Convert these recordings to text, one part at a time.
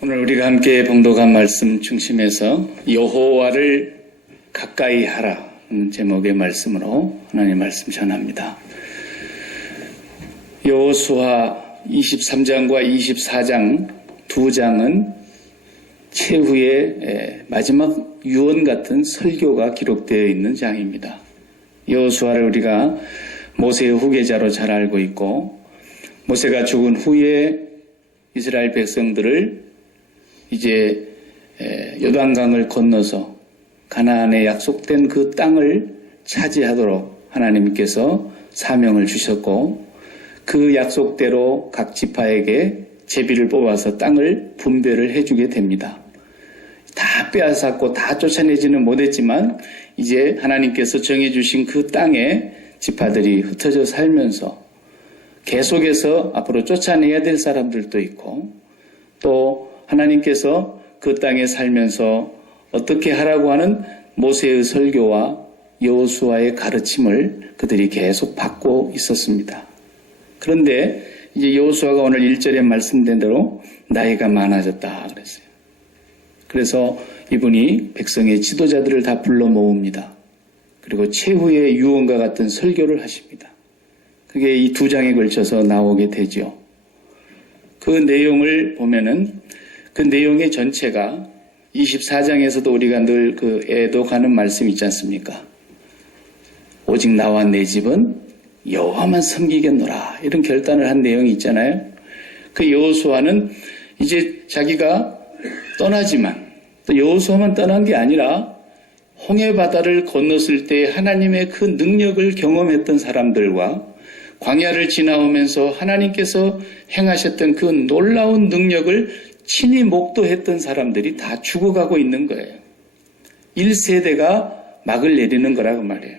오늘 우리가 함께 봉독한 말씀 중심에서 여호와를 가까이 하라 제목의 말씀으로 하나님의 말씀 전합니다. 여호수아 23장과 24장 두 장은 최후의 마지막 유언 같은 설교가 기록되어 있는 장입니다. 여호수아를 우리가 모세의 후계자로 잘 알고 있고, 모세가 죽은 후에 이스라엘 백성들을 이제 요단강을 건너서 가나안에 약속된 그 땅을 차지하도록 하나님께서 사명을 주셨고, 그 약속대로 각 지파에게 제비를 뽑아서 땅을 분배를 해주게 됩니다. 다 빼앗았고 다 쫓아내지는 못했지만 이제 하나님께서 정해주신 그 땅에 지파들이 흩어져 살면서 계속해서 앞으로 쫓아내야 될 사람들도 있고, 또 하나님께서 그 땅에 살면서 어떻게 하라고 하는 모세의 설교와 여호수아의 가르침을 그들이 계속 받고 있었습니다. 그런데 이제 여호수아가 오늘 1절에 말씀된 대로 나이가 많아졌다 그랬어요. 그래서 이분이 백성의 지도자들을 다 불러 모읍니다. 그리고 최후의 유언과 같은 설교를 하십니다. 그게 이 두 장에 걸쳐서 나오게 되죠. 그 내용을 보면은 그 내용의 전체가 24장에서도 우리가 늘 그 애독하는 말씀 있지 않습니까? 오직 나와 내 집은 여호와만 섬기겠노라, 이런 결단을 한 내용이 있잖아요. 그 여호수아는 이제 자기가 떠나지만 또 여호수아만 떠난 게 아니라 홍해 바다를 건넜을 때 하나님의 그 능력을 경험했던 사람들과 광야를 지나오면서 하나님께서 행하셨던 그 놀라운 능력을 친히 목도했던 사람들이 다 죽어가고 있는 거예요. 1세대가 막을 내리는 거라고 말이에요.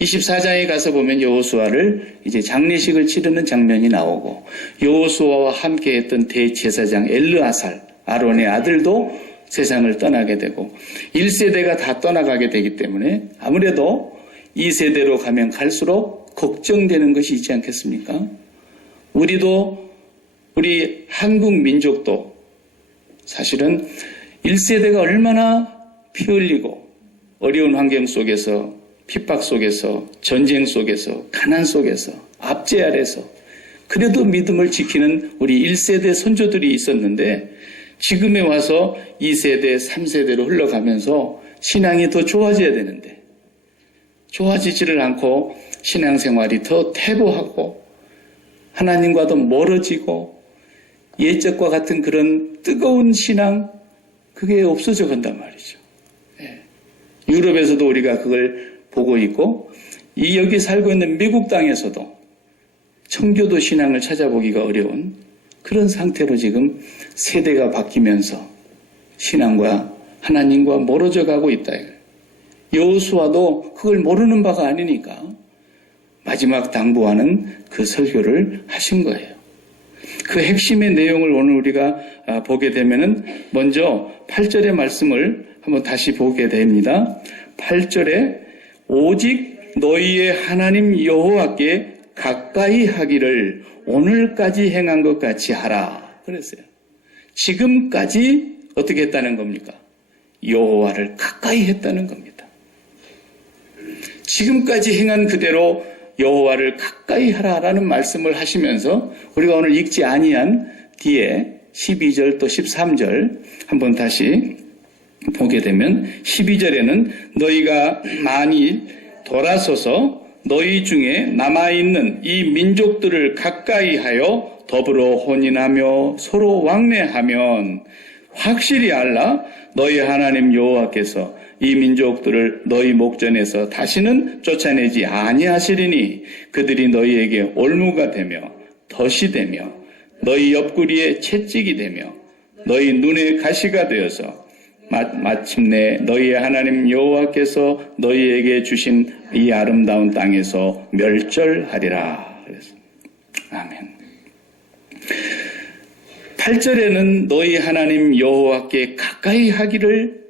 24장에 가서 보면 여호수아를 이제 장례식을 치르는 장면이 나오고, 여호수아와 함께 했던 대제사장 엘르아살, 아론의 아들도 세상을 떠나게 되고 1세대가 다 떠나가게 되기 때문에 아무래도 2세대로 가면 갈수록 걱정되는 것이 있지 않겠습니까? 우리 한국 민족도 사실은 1세대가 얼마나 피 흘리고 어려운 환경 속에서, 핍박 속에서, 전쟁 속에서, 가난 속에서, 압제 아래서 그래도 믿음을 지키는 우리 1세대 선조들이 있었는데, 지금에 와서 2세대, 3세대로 흘러가면서 신앙이 더 좋아져야 되는데 좋아지지를 않고 신앙생활이 더 퇴보하고 하나님과도 멀어지고 옛적과 같은 그런 뜨거운 신앙, 그게 없어져 간단 말이죠. 유럽에서도 우리가 그걸 보고 있고, 여기 살고 있는 미국 땅에서도 청교도 신앙을 찾아보기가 어려운 그런 상태로 지금 세대가 바뀌면서 신앙과 하나님과 멀어져 가고 있다. 여호수아도 그걸 모르는 바가 아니니까 마지막 당부하는 그 설교를 하신 거예요. 그 핵심의 내용을 오늘 우리가 보게 되면은 먼저 8절의 말씀을 한번 다시 보게 됩니다. 8절에 오직 너희의 하나님 여호와께 가까이 하기를 오늘까지 행한 것 같이 하라 그랬어요. 지금까지 어떻게 했다는 겁니까? 여호와를 가까이 했다는 겁니다. 지금까지 행한 그대로 여호와를 가까이 하라라는 말씀을 하시면서 우리가 오늘 읽지 아니한 뒤에 12절 또 13절 한번 다시 보게 되면, 12절에는 너희가 많이 돌아서서 너희 중에 남아있는 이 민족들을 가까이 하여 더불어 혼인하며 서로 왕래하면 확실히 알라, 너희 하나님 여호와께서 이 민족들을 너희 목전에서 다시는 쫓아내지 아니하시리니 그들이 너희에게 올무가 되며 덫이 되며 너희 옆구리에 채찍이 되며 너희 눈에 가시가 되어서 마침내 너희의 하나님 여호와께서 너희에게 주신 이 아름다운 땅에서 멸절하리라. 아멘. 8절에는 너희 하나님 여호와께 가까이 하기를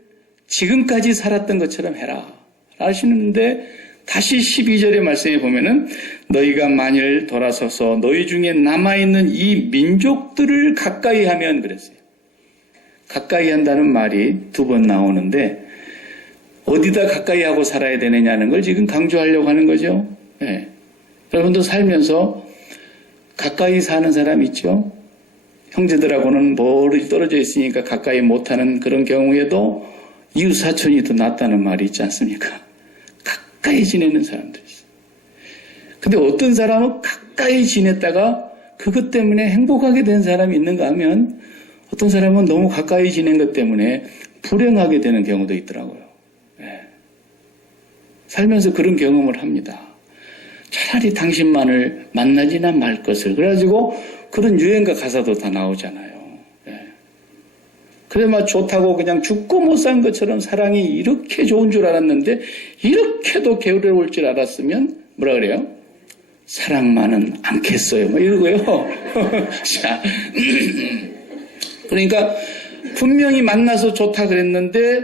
지금까지 살았던 것처럼 해라 하시는데, 다시 12절의 말씀에 보면은 너희가 만일 돌아서서 너희 중에 남아있는 이 민족들을 가까이 하면 그랬어요. 가까이 한다는 말이 2번 나오는데 어디다 가까이 하고 살아야 되느냐는 걸 지금 강조하려고 하는 거죠. 예. 여러분도 살면서 가까이 사는 사람 있죠? 형제들하고는 멀리 떨어져 있으니까 가까이 못하는 그런 경우에도 이웃 사촌이 더 낫다는 말이 있지 않습니까? 가까이 지내는 사람들이 있어요. 근데 어떤 사람은 가까이 지냈다가 그것 때문에 행복하게 된 사람이 있는가 하면 어떤 사람은 너무 가까이 지낸 것 때문에 불행하게 되는 경우도 있더라고요. 네. 살면서 그런 경험을 합니다. 차라리 당신만을 만나지나 말 것을. 그래가지고 그런 유행가 가사도 다 나오잖아요. 네. 그래 막 좋다고 그냥 죽고 못 산 것처럼 사랑이 이렇게 좋은 줄 알았는데 이렇게도 게으러울 줄 알았으면 뭐라 그래요? 사랑만은 않겠어요. 뭐 이러고요. 자, 그러니까 분명히 만나서 좋다 그랬는데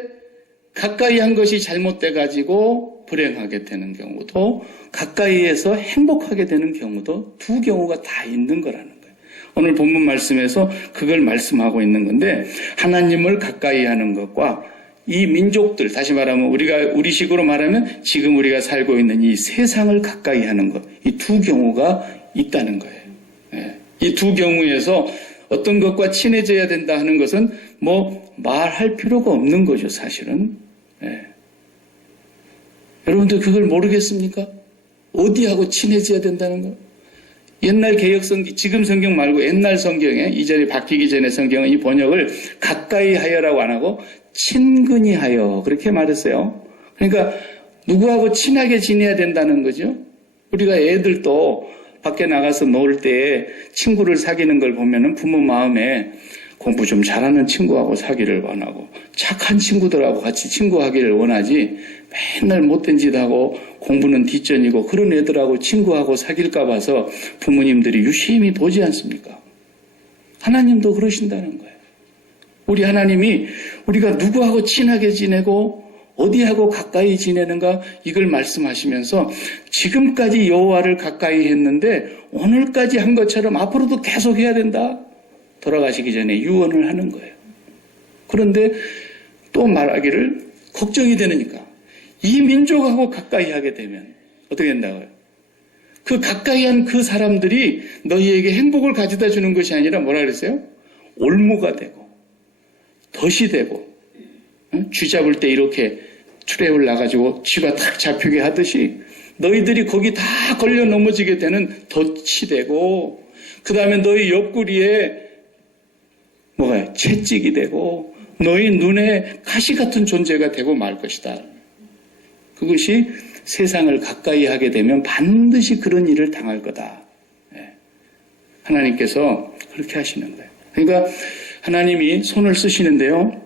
가까이 한 것이 잘못돼가지고 불행하게 되는 경우도 가까이에서 행복하게 되는 경우도 두 경우가 다 있는 거라는 거예요. 오늘 본문 말씀에서 그걸 말씀하고 있는 건데 하나님을 가까이 하는 것과 이 민족들, 다시 말하면 우리식으로 말하면 지금 우리가 살고 있는 이 세상을 가까이 하는 것, 이 두 경우가 있다는 거예요. 이 두 경우에서 어떤 것과 친해져야 된다 하는 것은 뭐 말할 필요가 없는 거죠, 사실은. 여러분들 그걸 모르겠습니까? 어디하고 친해져야 된다는 거? 옛날 개혁성경, 지금 성경 말고 옛날 성경에 이 절이 바뀌기 전에 성경은 이 번역을 가까이 하여라고 안 하고 친근히 하여 그렇게 말했어요. 그러니까 누구하고 친하게 지내야 된다는 거죠. 우리가 애들도 밖에 나가서 놀 때 친구를 사귀는 걸 보면은 부모 마음에 공부 좀 잘하는 친구하고 사귀를 원하고 착한 친구들하고 같이 친구하기를 원하지 맨날 못된 짓 하고 공부는 뒷전이고 그런 애들하고 친구하고 사귈까 봐서 부모님들이 유심히 보지 않습니까? 하나님도 그러신다는 거예요. 우리 하나님이 우리가 누구하고 친하게 지내고 어디하고 가까이 지내는가 이걸 말씀하시면서 지금까지 여호와를 가까이 했는데 오늘까지 한 것처럼 앞으로도 계속 해야 된다. 돌아가시기 전에 유언을 하는 거예요. 그런데 또 말하기를 걱정이 되니까 이 민족하고 가까이 하게 되면 어떻게 된다고요? 그 가까이 한 그 사람들이 너희에게 행복을 가져다 주는 것이 아니라 뭐라 그랬어요? 올무가 되고 덫이 되고 쥐 잡을 때 이렇게 트랩을 놔가지고 쥐가 탁 잡히게 하듯이 너희들이 거기 다 걸려 넘어지게 되는 덫이 되고 그 다음에 너희 옆구리에 뭐가요? 채찍이 되고 너희 눈에 가시 같은 존재가 되고 말 것이다. 그것이 세상을 가까이 하게 되면 반드시 그런 일을 당할 거다. 하나님께서 그렇게 하시는 거예요. 그러니까 하나님이 손을 쓰시는데요.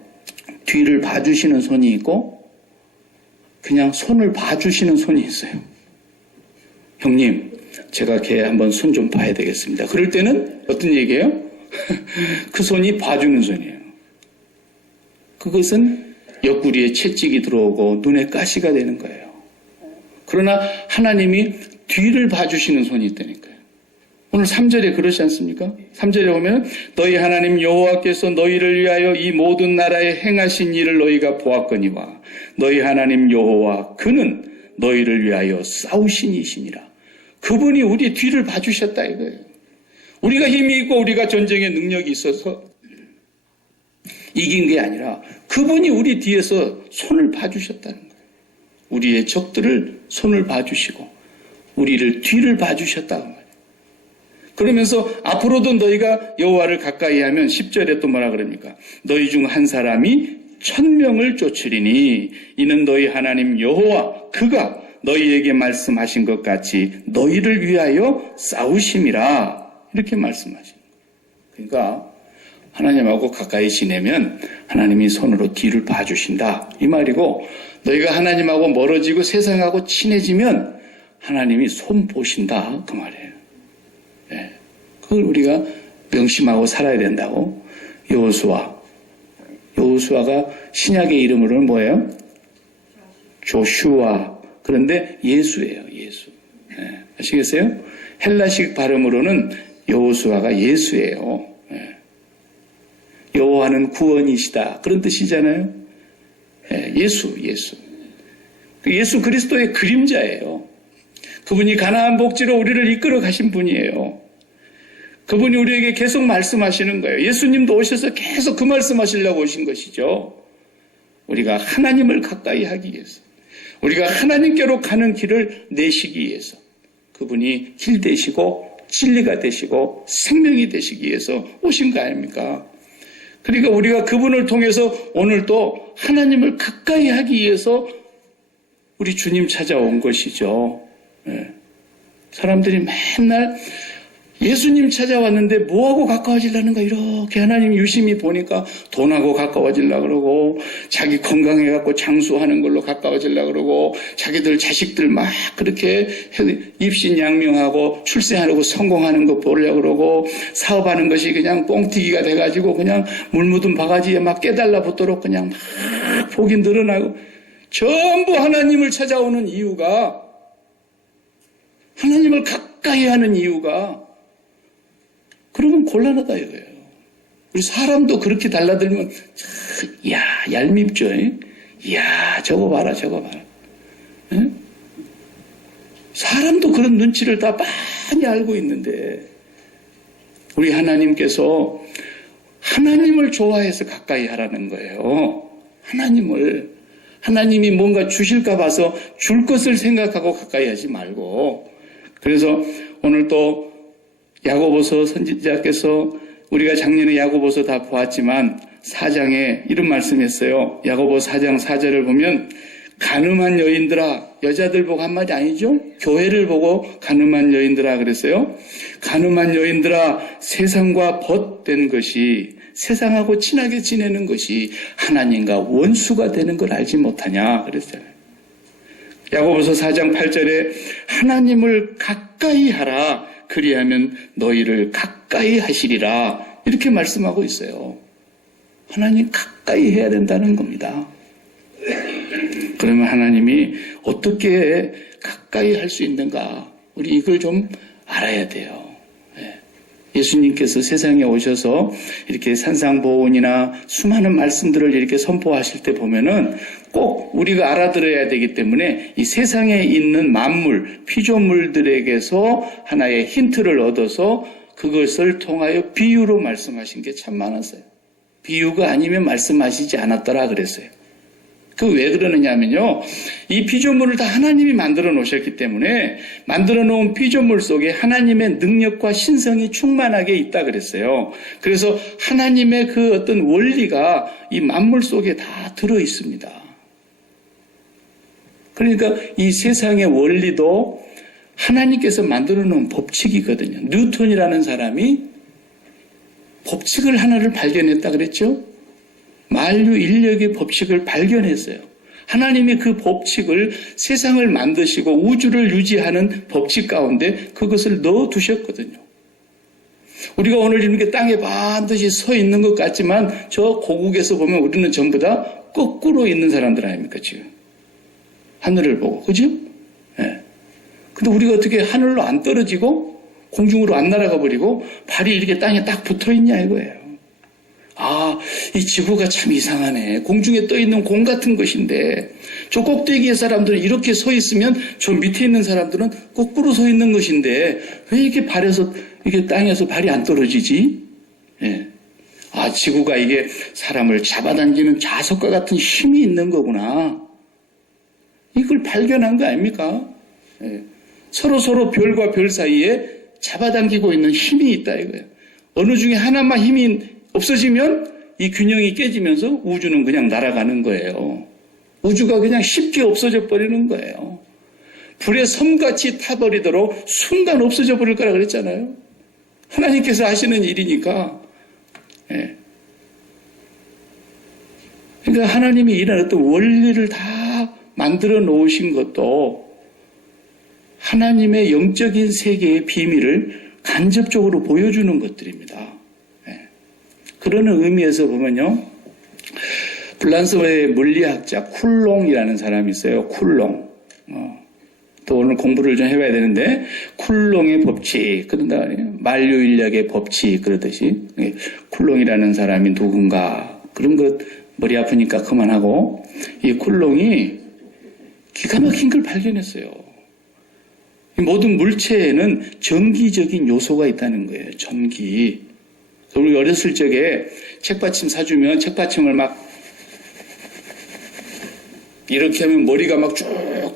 뒤를 봐주시는 손이 있고 그냥 손을 봐주시는 손이 있어요. 형님, 제가 걔 한번 손 좀 봐야 되겠습니다. 그럴 때는 어떤 얘기예요? 그 손이 봐주는 손이에요. 그것은 옆구리에 채찍이 들어오고 눈에 가시가 되는 거예요. 그러나 하나님이 뒤를 봐주시는 손이 있다니까요. 오늘 3절에 그렇지 않습니까? 3절에 보면 너희 하나님 여호와께서 너희를 위하여 이 모든 나라에 행하신 일을 너희가 보았거니와 너희 하나님 여호와 그는 너희를 위하여 싸우신 이시니라. 그분이 우리 뒤를 봐주셨다 이거예요. 우리가 힘이 있고 우리가 전쟁에 능력이 있어서 이긴 게 아니라 그분이 우리 뒤에서 손을 봐주셨다는 거예요. 우리의 적들을 손을 봐주시고 우리를 뒤를 봐주셨다는 거예요. 그러면서 앞으로도 너희가 여호와를 가까이 하면 10절에 또 뭐라 그럽니까? 너희 중 한 사람이 1000명을 쫓으리니 이는 너희 하나님 여호와 그가 너희에게 말씀하신 것 같이 너희를 위하여 싸우심이라 이렇게 말씀하시는 거예요. 그러니까 하나님하고 가까이 지내면 하나님이 손으로 뒤를 봐주신다 이 말이고 너희가 하나님하고 멀어지고 세상하고 친해지면 하나님이 손 보신다 그 말이에요. 네. 그걸 우리가 명심하고 살아야 된다고. 여호수아가 신약의 이름으로는 뭐예요? 조슈아. 그런데 예수예요. 예수. 네. 아시겠어요? 헬라식 발음으로는 여호수아가 예수예요. 네. 여호와는 구원이시다. 그런 뜻이잖아요. 예수. 예수 그리스도의 그림자예요. 그분이 가나안 복지로 우리를 이끌어 가신 분이에요. 그분이 우리에게 계속 말씀하시는 거예요. 예수님도 오셔서 계속 그 말씀하시려고 오신 것이죠. 우리가 하나님을 가까이 하기 위해서, 우리가 하나님께로 가는 길을 내시기 위해서, 그분이 길 되시고 진리가 되시고 생명이 되시기 위해서 오신 거 아닙니까? 그러니까 우리가 그분을 통해서 오늘 또 하나님을 가까이 하기 위해서 우리 주님 찾아온 것이죠. 사람들이 맨날 예수님 찾아왔는데 뭐하고 가까워지려는가 이렇게 하나님 유심히 보니까 돈하고 가까워지려고 그러고, 자기 건강해갖고 장수하는 걸로 가까워지려고 그러고, 자기들 자식들 막 그렇게 입신양명하고 출세하려고 성공하는 거 보려고 그러고, 사업하는 것이 그냥 뻥튀기가 돼가지고 그냥 물 묻은 바가지에 막 깨달라 붙도록 그냥 막 복이 늘어나고, 전부 하나님을 찾아오는 이유가, 하나님을 가까이 하는 이유가, 그러면 곤란하다 이거예요. 우리 사람도 그렇게 달라들면 야 얄밉죠. 야 저거 봐라. 에? 사람도 그런 눈치를 다 많이 알고 있는데, 우리 하나님께서 하나님을 좋아해서 가까이 하라는 거예요. 하나님이 뭔가 주실까 봐서 줄 것을 생각하고 가까이 하지 말고. 그래서 오늘 또 야고보서 선지자께서, 우리가 작년에 야고보서 다 보았지만 4장에 이런 말씀했어요. 야고보 4장 4절을 보면, 가늠한 여인들아, 여자들 보고 한 말이 아니죠? 교회를 보고 가늠한 여인들아 그랬어요. 가늠한 여인들아, 세상과 벗된 것이, 세상하고 친하게 지내는 것이 하나님과 원수가 되는 걸 알지 못하냐 그랬잖아요. 야고보서 4장 8절에 하나님을 가까이 하라, 그리하면 너희를 가까이 하시리라, 이렇게 말씀하고 있어요. 하나님 가까이 해야 된다는 겁니다. 그러면 하나님이 어떻게 가까이 할 수 있는가, 우리 이걸 좀 알아야 돼요. 예수님께서 세상에 오셔서 이렇게 산상보훈이나 수많은 말씀들을 이렇게 선포하실 때 보면은 꼭 우리가 알아들어야 되기 때문에 이 세상에 있는 만물, 피조물들에게서 하나의 힌트를 얻어서 그것을 통하여 비유로 말씀하신 게 참 많았어요. 비유가 아니면 말씀하시지 않았더라 그랬어요. 그 왜 그러느냐면요, 이 피조물을 다 하나님이 만들어 놓으셨기 때문에 만들어 놓은 피조물 속에 하나님의 능력과 신성이 충만하게 있다 그랬어요. 그래서 하나님의 그 어떤 원리가 이 만물 속에 다 들어 있습니다. 그러니까 이 세상의 원리도 하나님께서 만들어 놓은 법칙이거든요. 뉴턴이라는 사람이 법칙을 하나를 발견했다 그랬죠. 만류 인력의 법칙을 발견했어요. 하나님이 그 법칙을, 세상을 만드시고 우주를 유지하는 법칙 가운데 그것을 넣어두셨거든요. 우리가 오늘 이렇게 땅에 반드시 서 있는 것 같지만 저 고국에서 보면 우리는 전부 다 거꾸로 있는 사람들 아닙니까 지금. 하늘을 보고, 그죠? 예. 근데 우리가 어떻게 하늘로 안 떨어지고 공중으로 안 날아가 버리고 발이 이렇게 땅에 딱 붙어 있냐 이거예요. 아, 이 지구가 참 이상하네. 공중에 떠 있는 공 같은 것인데, 저 꼭대기의 사람들은 이렇게 서 있으면 저 밑에 있는 사람들은 거꾸로 서 있는 것인데, 왜 이렇게 발에서, 이게 땅에서 발이 안 떨어지지? 예. 아, 지구가 이게 사람을 잡아당기는 자석과 같은 힘이 있는 거구나. 이걸 발견한 거 아닙니까? 예. 서로 별과 별 사이에 잡아당기고 있는 힘이 있다 이거예요. 어느 중에 하나만 힘이 없어지면 이 균형이 깨지면서 우주는 그냥 날아가는 거예요. 우주가 그냥 쉽게 없어져 버리는 거예요. 불에 섬같이 타버리도록 순간 없어져 버릴 거라 그랬잖아요. 하나님께서 하시는 일이니까. 예. 그러니까 하나님이 이런 어떤 원리를 다 만들어 놓으신 것도 하나님의 영적인 세계의 비밀을 간접적으로 보여주는 것들입니다. 그런 의미에서 보면요, 프랑스의 물리학자 쿨롱이라는 사람이 있어요. 쿨롱. 또 오늘 공부를 좀 해봐야 되는데, 쿨롱의 법칙, 그런다 말이에요. 만류인력의 법칙, 그러듯이. 쿨롱이라는 사람이 누군가, 그런 것 머리 아프니까 그만하고, 이 쿨롱이 기가 막힌 걸 발견했어요. 이 모든 물체에는 전기적인 요소가 있다는 거예요. 전기. 우리 어렸을 적에 책받침 사주면 책받침을 막 이렇게 하면 머리가 막 쭉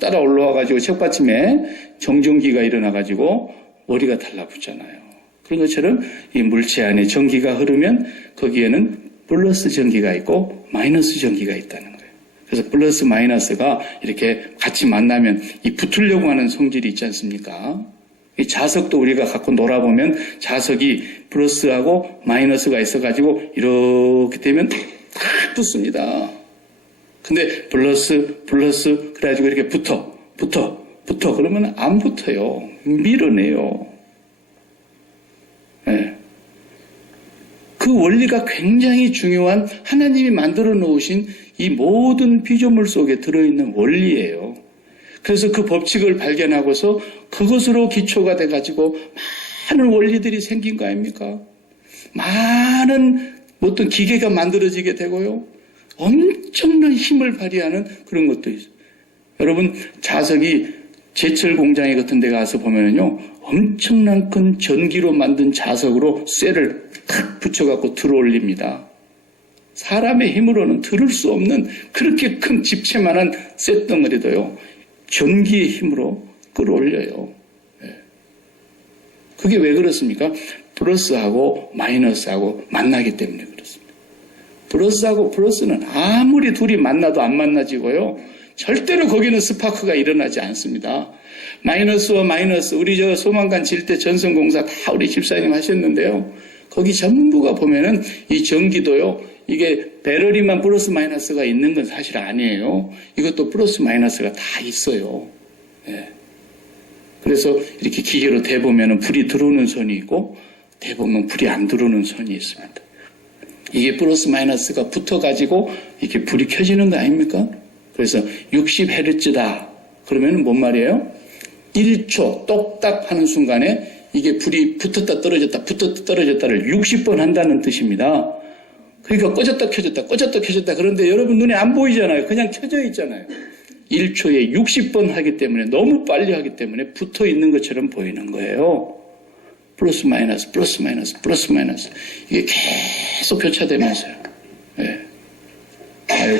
따라 올라와가지고 책받침에 정전기가 일어나가지고 머리가 달라붙잖아요. 그런 것처럼 이 물체 안에 전기가 흐르면 거기에는 플러스 전기가 있고 마이너스 전기가 있다는 거예요. 그래서 플러스 마이너스가 이렇게 같이 만나면 이 붙으려고 하는 성질이 있지 않습니까? 이 자석도 우리가 갖고 놀아보면 자석이 플러스하고 마이너스가 있어가지고 이렇게 되면 딱 붙습니다. 근데 플러스 그래가지고 이렇게 붙어 그러면 안 붙어요. 밀어내요. 네. 그 원리가 굉장히 중요한 하나님이 만들어 놓으신 이 모든 피조물 속에 들어있는 원리예요. 그래서 그 법칙을 발견하고서 그것으로 기초가 돼가지고 많은 원리들이 생긴 거 아닙니까? 많은 어떤 기계가 만들어지게 되고요. 엄청난 힘을 발휘하는 그런 것도 있어요. 여러분, 자석이 제철 공장에 같은 데 가서 보면은요, 엄청난 큰 전기로 만든 자석으로 쇠를 탁 붙여갖고 들어 올립니다. 사람의 힘으로는 들을 수 없는 그렇게 큰 집채만한 쇳덩어리도요, 전기의 힘으로 끌어올려요. 그게 왜 그렇습니까? 플러스하고 마이너스하고 만나기 때문에 그렇습니다. 플러스하고 플러스는 아무리 둘이 만나도 안 만나지고요. 절대로 거기는 스파크가 일어나지 않습니다. 마이너스와 마이너스, 우리 저 소망관 질 때 전선공사 다 우리 집사님 하셨는데요. 거기 전부가 보면은 이 전기도요. 이게 배럴이만 플러스 마이너스가 있는 건 사실 아니에요. 이것도 플러스 마이너스가 다 있어요. 예. 그래서 이렇게 기계로 대보면은 불이 들어오는 선이 있고 대보면 불이 안 들어오는 선이 있습니다. 이게 플러스 마이너스가 붙어가지고 이렇게 불이 켜지는 거 아닙니까? 그래서 60Hz다. 그러면 뭔 말이에요? 1초 똑딱 하는 순간에 이게 불이 붙었다 떨어졌다를 60번 한다는 뜻입니다. 그러니까 꺼졌다 켜졌다. 그런데 여러분 눈에 안 보이잖아요. 그냥 켜져 있잖아요. 1초에 60번 하기 때문에 너무 빨리 하기 때문에 붙어 있는 것처럼 보이는 거예요. 플러스 마이너스. 이게 계속 교차되면서요. 네. 아유,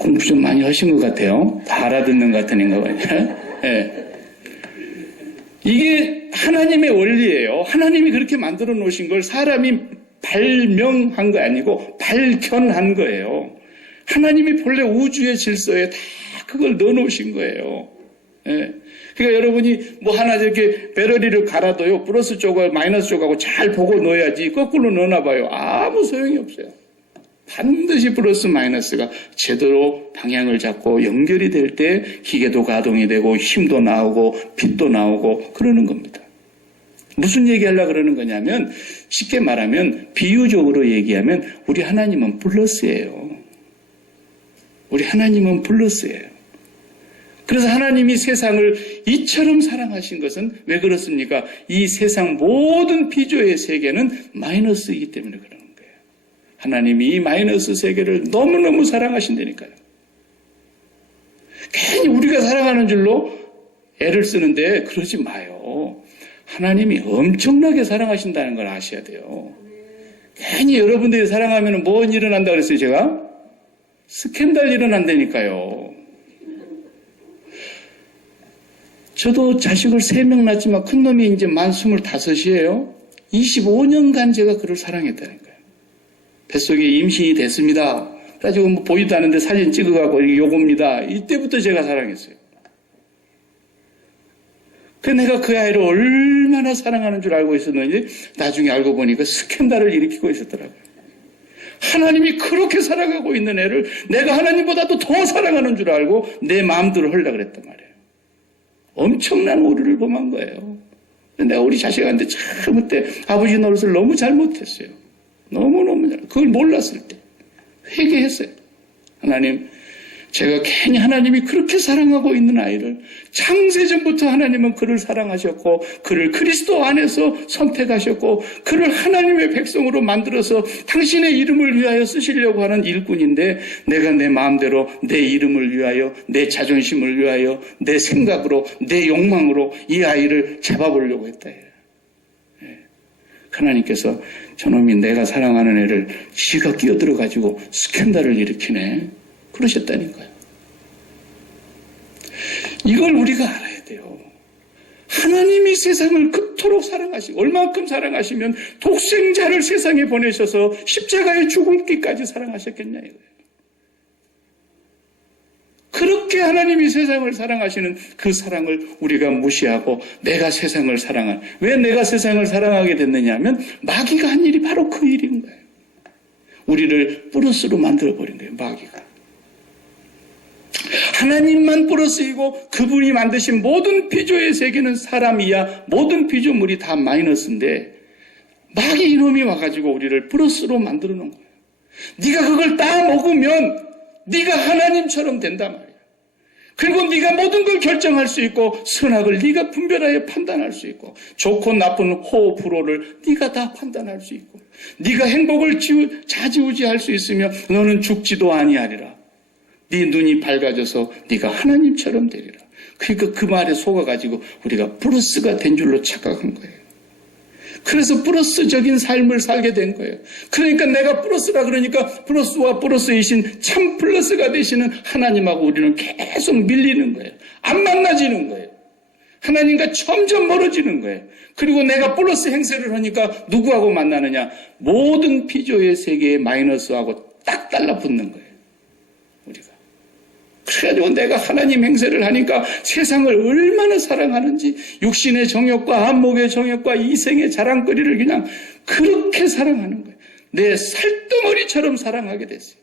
공부 좀 많이 하신 것 같아요. 다 알아듣는 것 같은 인가 봐요. 네. 이게 하나님의 원리예요. 하나님이 그렇게 만들어 놓으신 걸 사람이 발명한 거 아니고 발견한 거예요. 하나님이 본래 우주의 질서에 다 그걸 넣어 놓으신 거예요. 예. 그러니까 여러분이 뭐 하나 이렇게 배럴이를 갈아도요, 플러스 쪽하고 마이너스 쪽하고 잘 보고 넣어야지 거꾸로 넣어놔 봐요. 아무 소용이 없어요. 반드시 플러스 마이너스가 제대로 방향을 잡고 연결이 될 때 기계도 가동이 되고 힘도 나오고 빛도 나오고 그러는 겁니다. 무슨 얘기하려고 그러는 거냐면 쉽게 말하면 비유적으로 얘기하면 우리 하나님은 플러스예요. 우리 하나님은 플러스예요. 그래서 하나님이 세상을 이처럼 사랑하신 것은 왜 그렇습니까? 이 세상 모든 피조의 세계는 마이너스이기 때문에 그러는 거예요. 하나님이 이 마이너스 세계를 너무너무 사랑하신다니까요. 괜히 우리가 사랑하는 줄로 애를 쓰는데 그러지 마요. 하나님이 엄청나게 사랑하신다는 걸 아셔야 돼요. 괜히 여러분들이 사랑하면 뭔 일어난다 그랬어요, 제가? 스캔들 일어난다니까요. 저도 자식을 3명 낳았지만 큰 놈이 이제 만 25이에요. 25년간 제가 그를 사랑했다는 거예요. 뱃속에 임신이 됐습니다. 그래가지고 뭐 보이도 않는데 사진 찍어갖고 요겁니다. 이때부터 제가 사랑했어요. 그 내가 그 아이를 얼마나 사랑하는 줄 알고 있었는지 나중에 알고 보니까 스캔들을 일으키고 있었더라고요. 하나님이 그렇게 사랑하고 있는 애를 내가 하나님보다도 더 사랑하는 줄 알고 내 마음대로 하려고 그랬단 말이에요. 엄청난 오류를 범한 거예요. 내가 우리 자식한테 참 그때 아버지 노릇을 너무 잘못했어요. 너무너무 그걸 몰랐을 때 회개했어요. 하나님, 제가 괜히 하나님이 그렇게 사랑하고 있는 아이를 창세전부터 하나님은 그를 사랑하셨고 그를 그리스도 안에서 선택하셨고 그를 하나님의 백성으로 만들어서 당신의 이름을 위하여 쓰시려고 하는 일꾼인데 내가 내 마음대로 내 이름을 위하여 내 자존심을 위하여 내 생각으로 내 욕망으로 이 아이를 잡아보려고 했다. 하나님께서 저놈이 내가 사랑하는 애를 지가 끼어들어가지고 스캔들을 일으키네. 그러셨다는 거예요. 이걸 우리가 알아야 돼요. 하나님이 세상을 그토록 사랑하시고 얼만큼 사랑하시면 독생자를 세상에 보내셔서 십자가에 죽음기까지 사랑하셨겠냐 이거예요. 그렇게 하나님이 세상을 사랑하시는 그 사랑을 우리가 무시하고 내가 세상을 사랑한 왜 내가 세상을 사랑하게 됐느냐 하면 마귀가 한 일이 바로 그 일인 거예요. 우리를 뿌러스로 만들어버린 거예요. 마귀가. 하나님만 뿌러스이고 그분이 만드신 모든 피조의 세계는 사람이야 모든 피조물이 다 마이너스인데 마귀 이놈이 와가지고 우리를 뿌러스로 만들어 놓은 거예요. 네가 그걸 다 먹으면 네가 하나님처럼 된단 말이야. 그리고 네가 모든 걸 결정할 수 있고 선악을 네가 분별하여 판단할 수 있고 좋고 나쁜 호흡 불호를 네가 다 판단할 수 있고 네가 행복을 좌지우지할 수 있으며 너는 죽지도 아니하리라. 네 눈이 밝아져서 네가 하나님처럼 되리라. 그러니까 그 말에 속아가지고 우리가 플러스가 된 줄로 착각한 거예요. 그래서 플러스적인 삶을 살게 된 거예요. 그러니까 내가 플러스라 그러니까 플러스와 플러스이신 참 플러스가 되시는 하나님하고 우리는 계속 밀리는 거예요. 안 만나지는 거예요. 하나님과 점점 멀어지는 거예요. 그리고 내가 플러스 행세를 하니까 누구하고 만나느냐? 모든 피조의 세계의 마이너스하고 딱 달라붙는 거예요. 우리가. 그래가지고 내가 하나님 행세를 하니까 세상을 얼마나 사랑하는지 육신의 정욕과 안목의 정욕과 이생의 자랑거리를 그냥 그렇게 사랑하는 거예요. 내 살덩어리처럼 사랑하게 됐어요.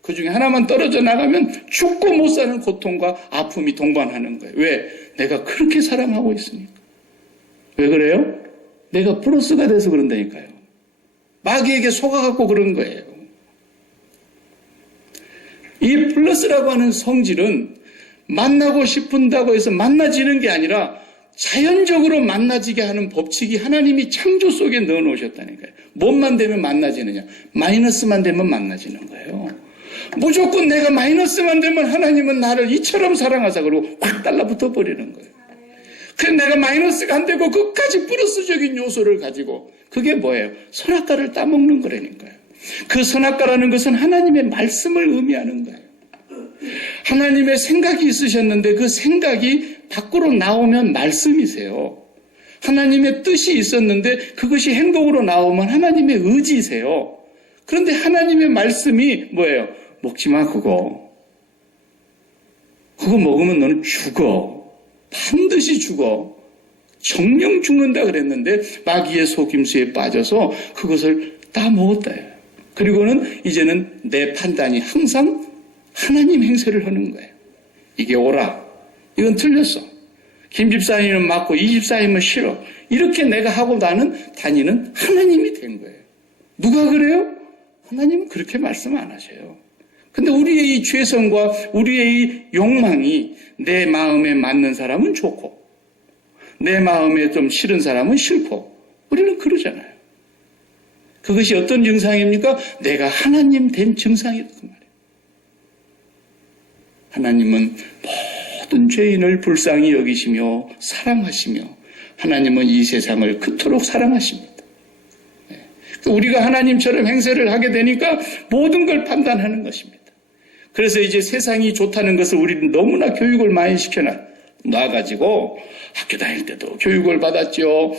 그 중에 하나만 떨어져 나가면 죽고 못 사는 고통과 아픔이 동반하는 거예요. 왜? 내가 그렇게 사랑하고 있으니까. 왜 그래요? 내가 플러스가 돼서 그런다니까요. 마귀에게 속아갖고 그런 거예요. 이 플러스라고 하는 성질은 만나고 싶은다고 해서 만나지는 게 아니라 자연적으로 만나지게 하는 법칙이 하나님이 창조 속에 넣어놓으셨다니까요. 뭔만 되면 만나지느냐? 마이너스만 되면 만나지는 거예요. 무조건 내가 마이너스만 되면 하나님은 나를 이처럼 사랑하사 그러고 확 달라붙어 버리는 거예요. 그래서 내가 마이너스가 안 되고 끝까지 플러스적인 요소를 가지고 그게 뭐예요? 선악과를 따먹는 거라니까요. 그 선악과라는 것은 하나님의 말씀을 의미하는 거예요. 하나님의 생각이 있으셨는데 그 생각이 밖으로 나오면 말씀이세요. 하나님의 뜻이 있었는데 그것이 행동으로 나오면 하나님의 의지세요. 그런데 하나님의 말씀이 뭐예요? 먹지 마 그거. 그거 먹으면 너는 죽어. 반드시 죽어. 정령 죽는다 그랬는데 마귀의 속임수에 빠져서 그것을 다 먹었다. 그리고는 이제는 내 판단이 항상 하나님 행세를 하는 거예요. 이게 옳아. 이건 틀렸어. 김 집사님은 맞고 이 집사님은 싫어. 이렇게 내가 하고 나는 다니는 하나님이 된 거예요. 누가 그래요? 하나님은 그렇게 말씀 안 하셔요. 근데 우리의 이 죄성과 우리의 이 욕망이 내 마음에 맞는 사람은 좋고 내 마음에 좀 싫은 사람은 싫고 우리는 그러잖아요. 그것이 어떤 증상입니까? 내가 하나님 된 증상이란 말이에요. 하나님은 모든 죄인을 불쌍히 여기시며 사랑하시며 하나님은 이 세상을 그토록 사랑하십니다. 우리가 하나님처럼 행세를 하게 되니까 모든 걸 판단하는 것입니다. 그래서 이제 세상이 좋다는 것을 우리는 너무나 교육을 많이 시켜놔가지고 학교 다닐 때도 교육을 받았죠.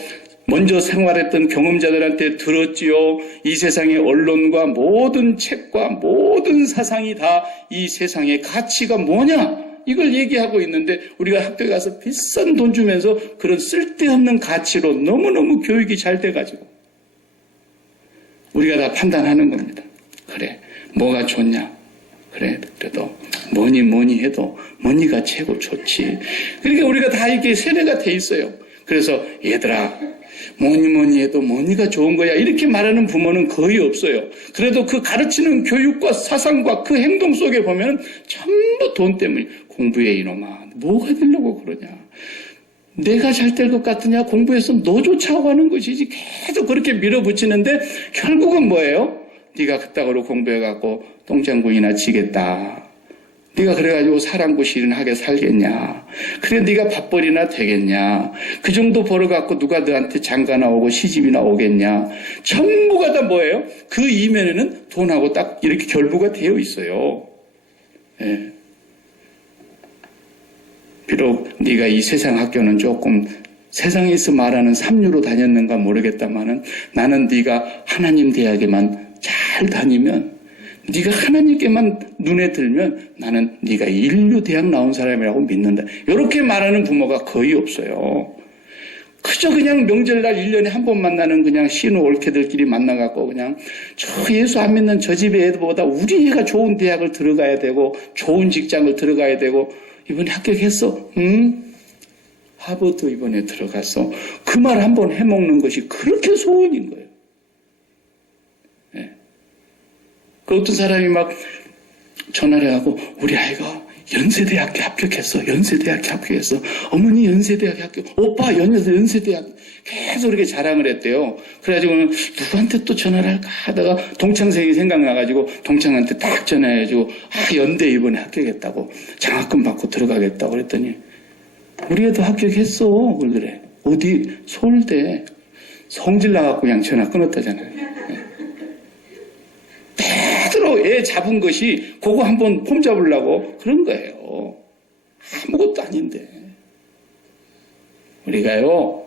먼저 생활했던 경험자들한테 들었지요. 이 세상의 언론과 모든 책과 모든 사상이 다 이 세상의 가치가 뭐냐 이걸 얘기하고 있는데 우리가 학교에 가서 비싼 돈 주면서 그런 쓸데없는 가치로 너무너무 교육이 잘 돼가지고 우리가 다 판단하는 겁니다. 그래 뭐가 좋냐 그래 그래도 뭐니 해도 뭐니가 최고 좋지. 그러니까 우리가 다 이렇게 세뇌가 돼 있어요. 그래서 얘들아, 뭐니 해도 뭐니가 좋은 거야 이렇게 말하는 부모는 거의 없어요. 그래도 그 가르치는 교육과 사상과 그 행동 속에 보면 전부 돈 때문에 공부해 이놈아 뭐가 되려고 그러냐. 내가 잘 될 것 같으냐 공부해서 너 쫓아오고 하는 것이지 계속 그렇게 밀어붙이는데 결국은 뭐예요? 네가 그따구로 공부해갖고 똥장군이나 치겠다. 네가 그래가지고 사랑구실하게 살겠냐. 그래 네가 밥벌이나 되겠냐. 그 정도 벌어갖고 누가 너한테 장가나 오고 시집이나 오겠냐. 전부가 다 뭐예요? 그 이면에는 돈하고 딱 이렇게 결부가 되어 있어요. 예. 비록 네가 이 세상 학교는 조금 세상에서 말하는 삼류로 다녔는가 모르겠다마는 나는 네가 하나님 대학에만 잘 다니면 네가 하나님께만 눈에 들면 나는 네가 인류 대학 나온 사람이라고 믿는다. 이렇게 말하는 부모가 거의 없어요. 그저 그냥 명절날 1년에 한 번 만나는 그냥 신우 올케들끼리 만나갖고 그냥 저 예수 안 믿는 저 집의 애들보다 우리 애가 좋은 대학을 들어가야 되고 좋은 직장을 들어가야 되고 이번에 합격했어? 응? 하버드 이번에 들어갔어. 그 말 한 번 해먹는 것이 그렇게 소원인 거예요. 네. 그 어떤 사람이 막 전화를 하고 우리 아이가 연세대학교 합격했어. 연세대학교 합격했어. 어머니 연세대학교 합격. 오빠 연세대학 계속 이렇게 자랑을 했대요. 그래가지고 누구한테 또 전화를 할까 하다가 동창생이 생각나가지고 동창한테 딱 전화해가지고 연대 이번에 합격했다고 장학금 받고 들어가겠다고 그랬더니 우리 애도 합격했어. 그래. 어디? 서울대. 성질 나갖고 그냥 전화 끊었다잖아요. ped로 애 잡은 것이 그거 한번 폼 잡으려고 그런 거예요. 아무것도 아닌데. 우리가요,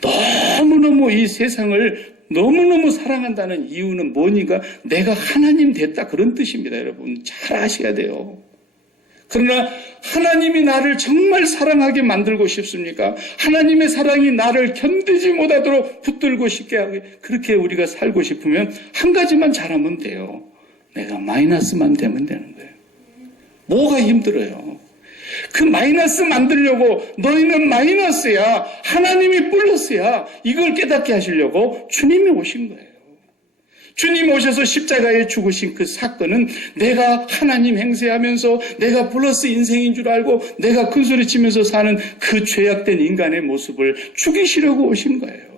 너무너무 이 세상을 너무너무 사랑한다는 이유는 뭐니까 내가 하나님 됐다 그런 뜻입니다. 여러분 잘 아셔야 돼요. 그러나 하나님이 나를 정말 사랑하게 만들고 싶습니까? 하나님의 사랑이 나를 견디지 못하도록 붙들고 싶게 하게 그렇게 우리가 살고 싶으면 한 가지만 잘하면 돼요. 내가 마이너스만 되면 되는 거예요. 뭐가 힘들어요? 그 마이너스 만들려고 너희는 마이너스야. 하나님이 플러스야. 이걸 깨닫게 하시려고 주님이 오신 거예요. 주님 오셔서 십자가에 죽으신 그 사건은 내가 하나님 행세하면서 내가 플러스 인생인 줄 알고 내가 큰소리 치면서 사는 그 죄악된 인간의 모습을 죽이시려고 오신 거예요.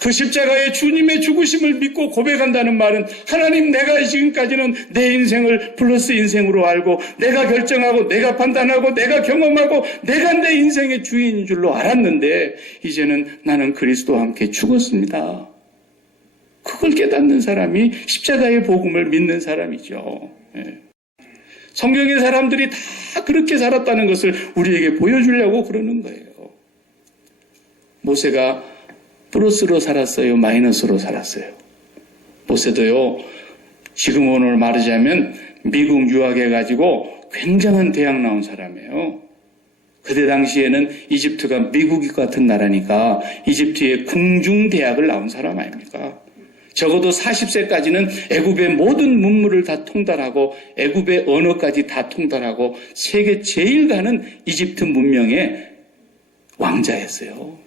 그 십자가에 주님의 죽으심을 믿고 고백한다는 말은 하나님 내가 지금까지는 내 인생을 플러스 인생으로 알고 내가 결정하고 내가 판단하고 내가 경험하고 내가 내 인생의 주인인 줄로 알았는데 이제는 나는 그리스도와 함께 죽었습니다. 그걸 깨닫는 사람이 십자가의 복음을 믿는 사람이죠. 성경의 사람들이 다 그렇게 살았다는 것을 우리에게 보여주려고 그러는 거예요. 모세가 플러스로 살았어요? 마이너스로 살았어요? 모세도요, 지금 오늘 말하자면 미국 유학해가지고 굉장한 대학 나온 사람이에요. 그때 당시에는 이집트가 미국 같은 나라니까 이집트의 궁중대학을 나온 사람 아닙니까? 적어도 40세까지는 애굽의 모든 문물을 다 통달하고 애굽의 언어까지 다 통달하고 세계 제일 가는 이집트 문명의 왕자였어요.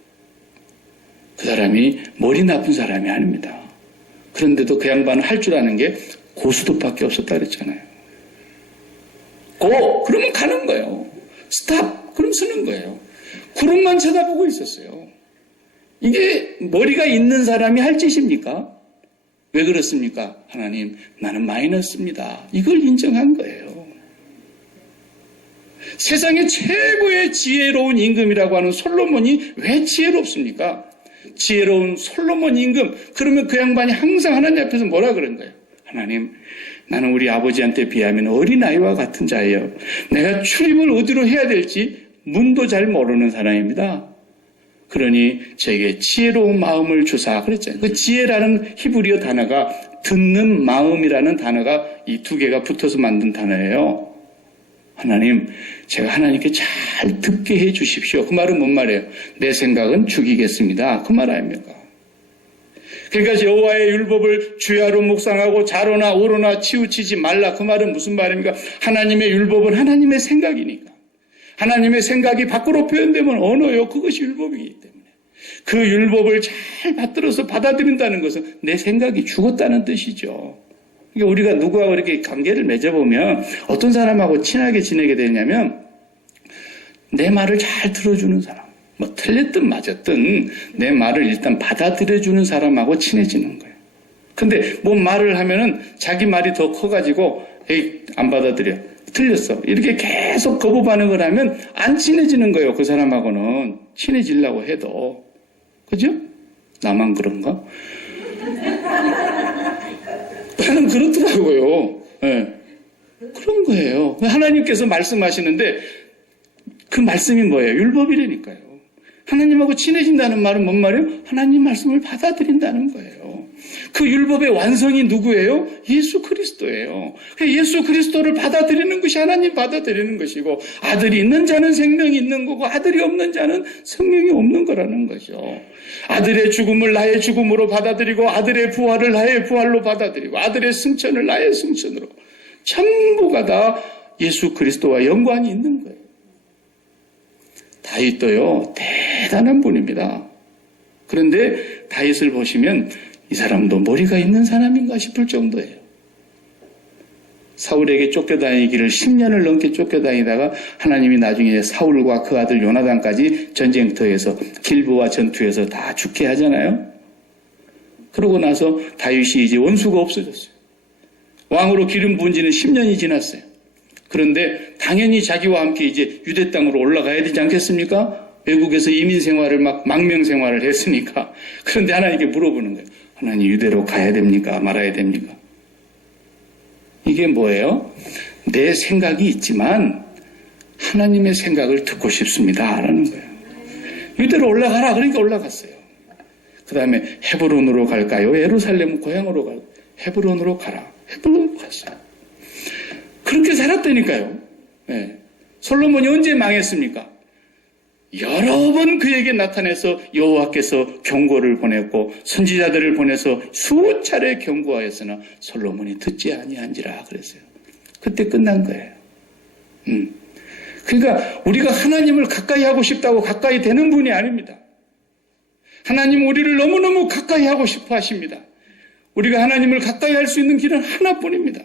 그 사람이 머리 나쁜 사람이 아닙니다. 그런데도 그 양반은 할 줄 아는 게 고수도밖에 없었다 그랬잖아요. 고! 그러면 가는 거예요. 스탑! 그럼 쓰는 거예요. 구름만 쳐다보고 있었어요. 이게 머리가 있는 사람이 할 짓입니까? 왜 그렇습니까? 하나님, 나는 마이너스입니다. 이걸 인정한 거예요. 세상의 최고의 지혜로운 임금이라고 하는 솔로몬이 왜 지혜롭습니까? 지혜로운 솔로몬 임금. 그러면 그 양반이 항상 하나님 앞에서 뭐라 그런 거예요? 하나님, 나는 우리 아버지한테 비하면 어린아이와 같은 자예요. 내가 출입을 어디로 해야 될지 문도 잘 모르는 사람입니다. 그러니 저에게 지혜로운 마음을 주사 그랬잖아요. 그 지혜라는 히브리어 단어가 듣는 마음이라는 단어가 이 두 개가 붙어서 만든 단어예요. 하나님, 제가 하나님께 잘 듣게 해 주십시오. 그 말은 뭔 말이에요? 내 생각은 죽이겠습니다. 그 말 아닙니까? 그러니까 여호와의 율법을 주야로 묵상하고 좌로나 우로나 치우치지 말라. 그 말은 무슨 말입니까? 하나님의 율법은 하나님의 생각이니까. 하나님의 생각이 밖으로 표현되면 언어요. 그것이 율법이기 때문에. 그 율법을 잘 받들어서 받아들인다는 것은 내 생각이 죽었다는 뜻이죠. 그러니까 우리가 누구하고 이렇게 관계를 맺어보면 어떤 사람하고 친하게 지내게 되냐면 내 말을 잘 들어주는 사람, 뭐 틀렸든 맞았든 내 말을 일단 받아들여주는 사람하고 친해지는 거예요. 근데 뭐 말을 하면은 자기 말이 더 커가지고 에이 안 받아들여. 틀렸어. 이렇게 계속 거부 반응을 하면 안 친해지는 거예요. 그 사람하고는. 친해지려고 해도. 그죠? 나만 그런가? 나는 그렇더라고요. 네. 그런 거예요. 하나님께서 말씀하시는데 그 말씀이 뭐예요? 율법이라니까요. 하나님하고 친해진다는 말은 뭔 말이에요? 하나님 말씀을 받아들인다는 거예요. 그 율법의 완성이 누구예요? 예수 그리스도예요. 예수 그리스도를 받아들이는 것이 하나님 받아들이는 것이고 아들이 있는 자는 생명이 있는 거고 아들이 없는 자는 생명이 없는 거라는 거죠. 아들의 죽음을 나의 죽음으로 받아들이고 아들의 부활을 나의 부활로 받아들이고 아들의 승천을 나의 승천으로 전부가 다 예수 그리스도와 연관이 있는 거예요. 다윗도요 대단한 분입니다. 그런데 다윗을 보시면 이 사람도 머리가 있는 사람인가 싶을 정도예요. 사울에게 쫓겨다니기를 10년을 넘게 쫓겨다니다가 하나님이 나중에 사울과 그 아들 요나단까지 전쟁터에서 길보와 전투에서 다 죽게 하잖아요. 그러고 나서 다윗이 이제 원수가 없어졌어요. 왕으로 기름 부은 지는 10년이 지났어요. 그런데 당연히 자기와 함께 이제 유대 땅으로 올라가야 되지 않겠습니까? 외국에서 이민 생활을 망명 생활을 했으니까. 그런데 하나님께 물어보는 거예요. 하나님 유대로 가야 됩니까? 말아야 됩니까? 이게 뭐예요? 내 생각이 있지만 하나님의 생각을 듣고 싶습니다. 라는 거예요. 유대로 올라가라. 그러니까 올라갔어요. 그 다음에 헤브론으로 갈까요? 예루살렘 고향으로 갈까요? 헤브론으로 가라. 헤브론으로 갔어요. 그렇게 살았다니까요. 네. 솔로몬이 언제 망했습니까? 여러 번 그에게 나타내서 여호와께서 경고를 보냈고 선지자들을 보내서 수차례 경고하였으나 솔로몬이 듣지 아니한지라 그랬어요. 그때 끝난 거예요. 그러니까 우리가 하나님을 가까이 하고 싶다고 가까이 되는 분이 아닙니다. 하나님 우리를 너무너무 가까이 하고 싶어 하십니다. 우리가 하나님을 가까이 할 수 있는 길은 하나뿐입니다.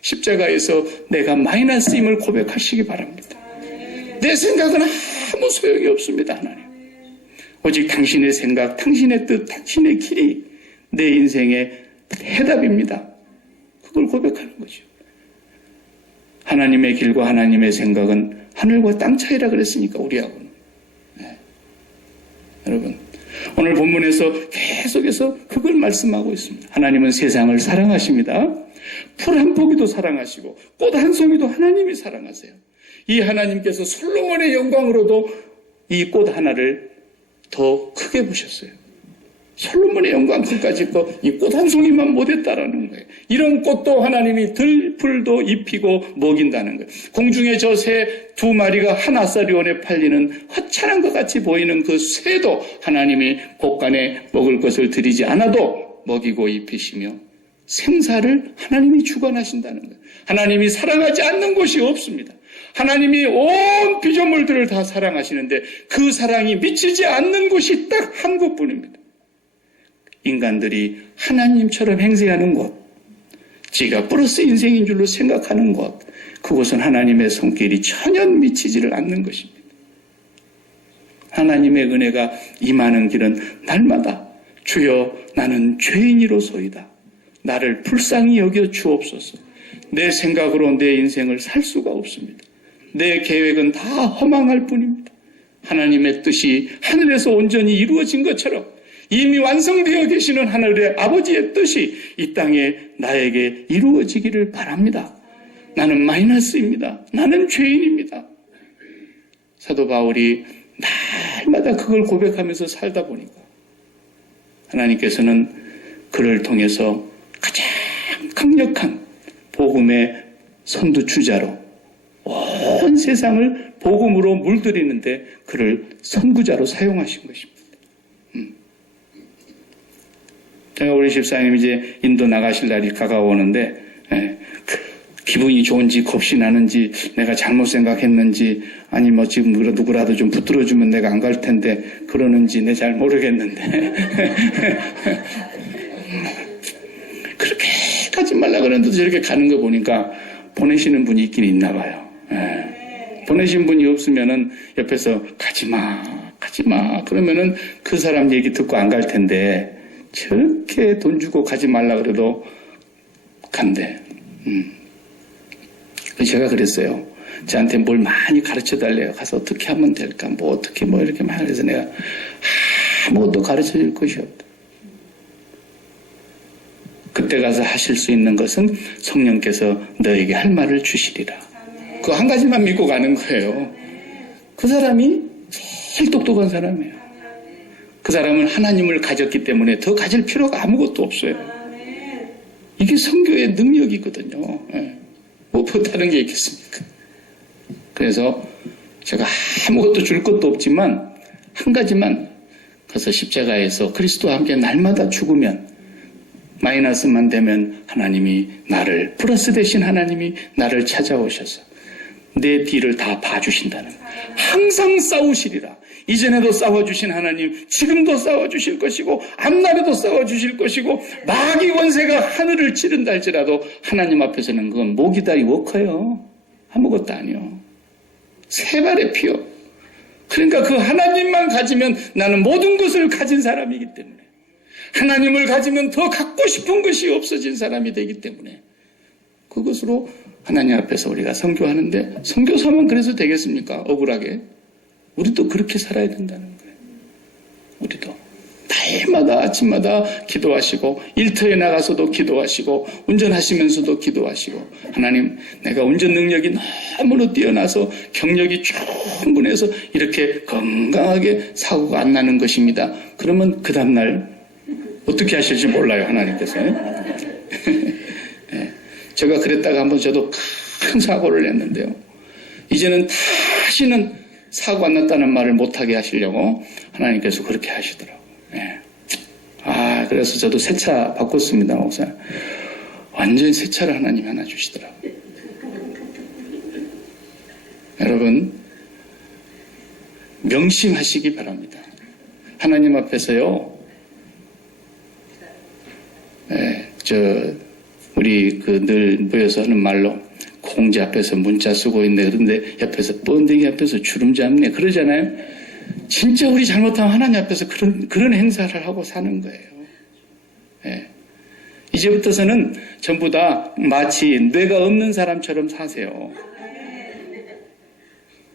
십자가에서 내가 마이너스임을 고백하시기 바랍니다. 내 생각은 아무 소용이 없습니다. 하나님. 오직 당신의 생각, 당신의 뜻, 당신의 길이 내 인생의 해답입니다. 그걸 고백하는 거죠. 하나님의 길과 하나님의 생각은 하늘과 땅 차이라 그랬으니까 우리하고는. 네. 여러분 오늘 본문에서 계속해서 그걸 말씀하고 있습니다. 하나님은 세상을 사랑하십니다. 풀 한 포기도 사랑하시고 꽃 한 송이도 하나님이 사랑하세요. 이 하나님께서 솔로몬의 영광으로도 이 꽃 하나를 더 크게 보셨어요. 솔로몬의 영광까지 이 꽃 한 송이만 못했다라는 거예요. 이런 꽃도 하나님이 들풀도 입히고 먹인다는 거예요. 공중에 저 새 2마리가 한 아사리온에 팔리는 허찬한 것 같이 보이는 그 새도 하나님이 곳간에 먹을 것을 드리지 않아도 먹이고 입히시며 생사를 하나님이 주관하신다는 거예요. 하나님이 사랑하지 않는 곳이 없습니다. 하나님이 온 피조물들을 다 사랑하시는데 그 사랑이 미치지 않는 곳이 딱 한 곳뿐입니다. 인간들이 하나님처럼 행세하는 곳, 지가 플러스 인생인 줄로 생각하는 곳, 그곳은 하나님의 손길이 전혀 미치지를 않는 것입니다. 하나님의 은혜가 임하는 길은 날마다 주여 나는 죄인이로소이다. 나를 불쌍히 여겨 주옵소서. 내 생각으로 내 인생을 살 수가 없습니다. 내 계획은 다 허망할 뿐입니다. 하나님의 뜻이 하늘에서 온전히 이루어진 것처럼 이미 완성되어 계시는 하늘의 아버지의 뜻이 이 땅에 나에게 이루어지기를 바랍니다. 나는 마이너스입니다. 나는 죄인입니다. 사도 바울이 날마다 그걸 고백하면서 살다 보니까 하나님께서는 그를 통해서 가장 강력한 복음의 선두주자로 온 세상을 복음으로 물들이는데 그를 선구자로 사용하신 것입니다. 제가 우리 집사님 이제 인도 나가실 날이 가까워오는데 기분이 좋은지 겁이 나는지 내가 잘못 생각했는지 아니 뭐 지금 누구라도 좀 붙들어주면 내가 안 갈 텐데 그러는지 내 잘 모르겠는데 그렇게 가지 말라 그랬는데도 저렇게 가는 거 보니까 보내시는 분이 있긴 있나 봐요. 예. 보내신 분이 없으면은 옆에서 가지마 그러면은 그 사람 얘기 듣고 안 갈 텐데 저렇게 돈 주고 가지 말라 그래도 간대. 제가 그랬어요. 저한테 뭘 많이 가르쳐 달래요. 가서 어떻게 하면 될까? 뭐 어떻게 뭐 이렇게 막 해서 내가 아무것도 가르쳐 줄 것이 없다. 그때 가서 하실 수 있는 것은 성령께서 너에게 할 말을 주시리라. 그 한 가지만 믿고 가는 거예요. 그 사람이 제일 똑똑한 사람이에요. 그 사람은 하나님을 가졌기 때문에 더 가질 필요가 아무것도 없어요. 이게 선교의 능력이거든요. 뭐 다른 게 있겠습니까? 그래서 제가 아무것도 줄 것도 없지만 한 가지만 가서 십자가에서 그리스도와 함께 날마다 죽으면 마이너스만 되면 하나님이 나를 플러스 대신 하나님이 나를 찾아오셔서 내 뒤를 다 봐주신다는 항상 싸우시리라. 이전에도 싸워주신 하나님 지금도 싸워주실 것이고 앞날에도 싸워주실 것이고 마귀 권세가 하늘을 찌른다 할지라도 하나님 앞에서는 그건 모기다리 워커요. 아무것도 아니요. 세 발의 피요. 그러니까 그 하나님만 가지면 나는 모든 것을 가진 사람이기 때문에 하나님을 가지면 더 갖고 싶은 것이 없어진 사람이 되기 때문에 그것으로 하나님 앞에서 우리가 선교하는데 선교사만 그래서 되겠습니까? 억울하게. 우리도 그렇게 살아야 된다는 거예요. 우리도 날마다 아침마다 기도하시고 일터에 나가서도 기도하시고 운전하시면서도 기도하시고 하나님 내가 운전 능력이 너무나 뛰어나서 경력이 충분해서 이렇게 건강하게 사고가 안 나는 것입니다. 그러면 그 다음날 어떻게 하실지 몰라요. 하나님께서. 네. 제가 그랬다가 한번 저도 큰 사고를 냈는데요. 이제는 다시는 사고 안 났다는 말을 못하게 하시려고 하나님께서 그렇게 하시더라고요. 네. 그래서 저도 새 차 바꿨습니다. 목사. 완전히 새 차를 하나님이 하나 주시더라고요. 여러분, 명심하시기 바랍니다. 하나님 앞에서요, 우리 늘 모여서 하는 말로 공지 앞에서 문자 쓰고 있네. 그런데 옆에서 번데기 앞에서 주름 잡네. 그러잖아요. 진짜 우리 잘못하면 하나님 앞에서 그런 행사를 하고 사는 거예요. 예. 이제부터서는 전부 다 마치 뇌가 없는 사람처럼 사세요.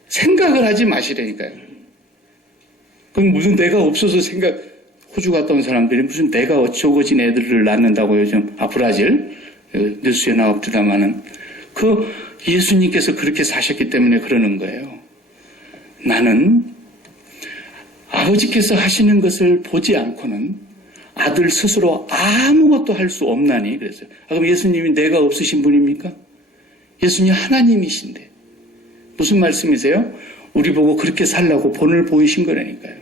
생각을 하지 마시라니까요. 그럼 무슨 뇌가 없어서 호주 갔다 온 사람들이 무슨 뇌가 어쩌고진 애들을 낳는다고 요즘 브라질 뉴스에 나옵니다마는 예수님께서 그렇게 사셨기 때문에 그러는 거예요. 나는 아버지께서 하시는 것을 보지 않고는 아들 스스로 아무것도 할 수 없나니 그랬어요. 그럼 예수님이 뇌가 없으신 분입니까? 예수님 하나님이신데 무슨 말씀이세요? 우리 보고 그렇게 살라고 본을 보이신 거라니까요.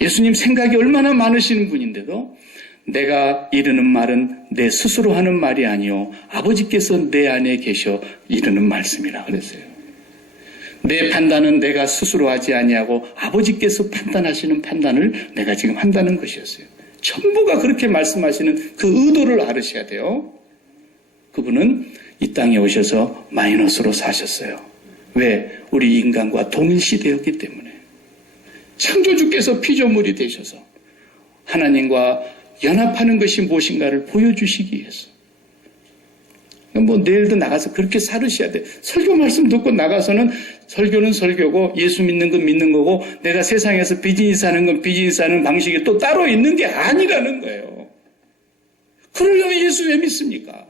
예수님 생각이 얼마나 많으시는 분인데도 내가 이르는 말은 내 스스로 하는 말이 아니요 아버지께서 내 안에 계셔 이르는 말씀이라 그랬어요. 내 판단은 내가 스스로 하지 아니하고 아버지께서 판단하시는 판단을 내가 지금 한다는 것이었어요. 전부가 그렇게 말씀하시는 그 의도를 알으셔야 돼요. 그분은 이 땅에 오셔서 마이너스로 사셨어요. 왜? 우리 인간과 동일시되었기 때문에. 창조주께서 피조물이 되셔서 하나님과 연합하는 것이 무엇인가를 보여주시기 위해서. 내일도 나가서 그렇게 살으셔야 돼. 설교 말씀 듣고 나가서는 설교는 설교고 예수 믿는 건 믿는 거고 내가 세상에서 비즈니스 하는 건 비즈니스 하는 방식이 또 따로 있는 게 아니라는 거예요. 그러려면 예수 왜 믿습니까?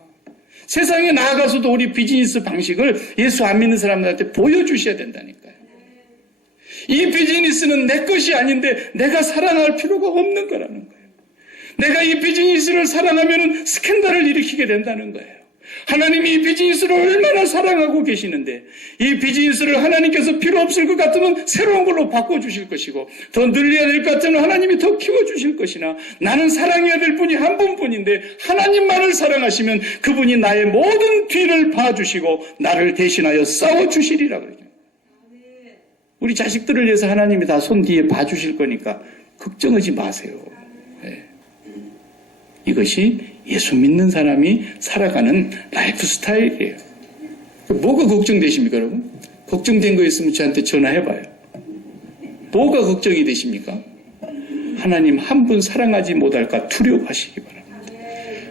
세상에 나아가서도 우리 비즈니스 방식을 예수 안 믿는 사람들한테 보여주셔야 된다니까요. 이 비즈니스는 내 것이 아닌데 내가 사랑할 필요가 없는 거라는 거예요. 내가 이 비즈니스를 사랑하면 스캔들을 일으키게 된다는 거예요. 하나님이 이 비즈니스를 얼마나 사랑하고 계시는데 이 비즈니스를 하나님께서 필요 없을 것 같으면 새로운 걸로 바꿔주실 것이고 더 늘려야 될 것 같으면 하나님이 더 키워주실 것이나 나는 사랑해야 될 분이 한 분뿐인데 하나님만을 사랑하시면 그분이 나의 모든 뒤를 봐주시고 나를 대신하여 싸워주시리라 그러죠. 우리 자식들을 위해서 하나님이 다 손 뒤에 봐주실 거니까 걱정하지 마세요. 네. 이것이 예수 믿는 사람이 살아가는 라이프 스타일이에요. 뭐가 걱정되십니까, 여러분? 걱정된 거 있으면 저한테 전화해봐요. 뭐가 걱정이 되십니까? 하나님 한 분 사랑하지 못할까 두려워하시기 바랍니다.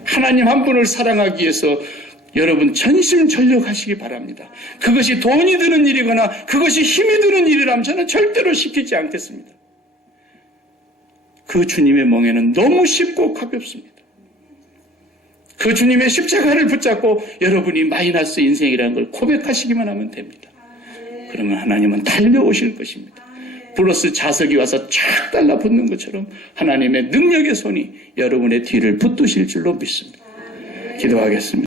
하나님 한 분을 사랑하기 위해서 여러분 전심전력하시기 바랍니다. 그것이 돈이 드는 일이거나 그것이 힘이 드는 일이라면 저는 절대로 시키지 않겠습니다. 그 주님의 멍에는 너무 쉽고 가볍습니다. 그 주님의 십자가를 붙잡고 여러분이 마이너스 인생이라는 걸 고백하시기만 하면 됩니다. 그러면 하나님은 달려오실 것입니다. 플러스 자석이 와서 쫙 달라붙는 것처럼 하나님의 능력의 손이 여러분의 뒤를 붙드실 줄로 믿습니다. 기도하겠습니다.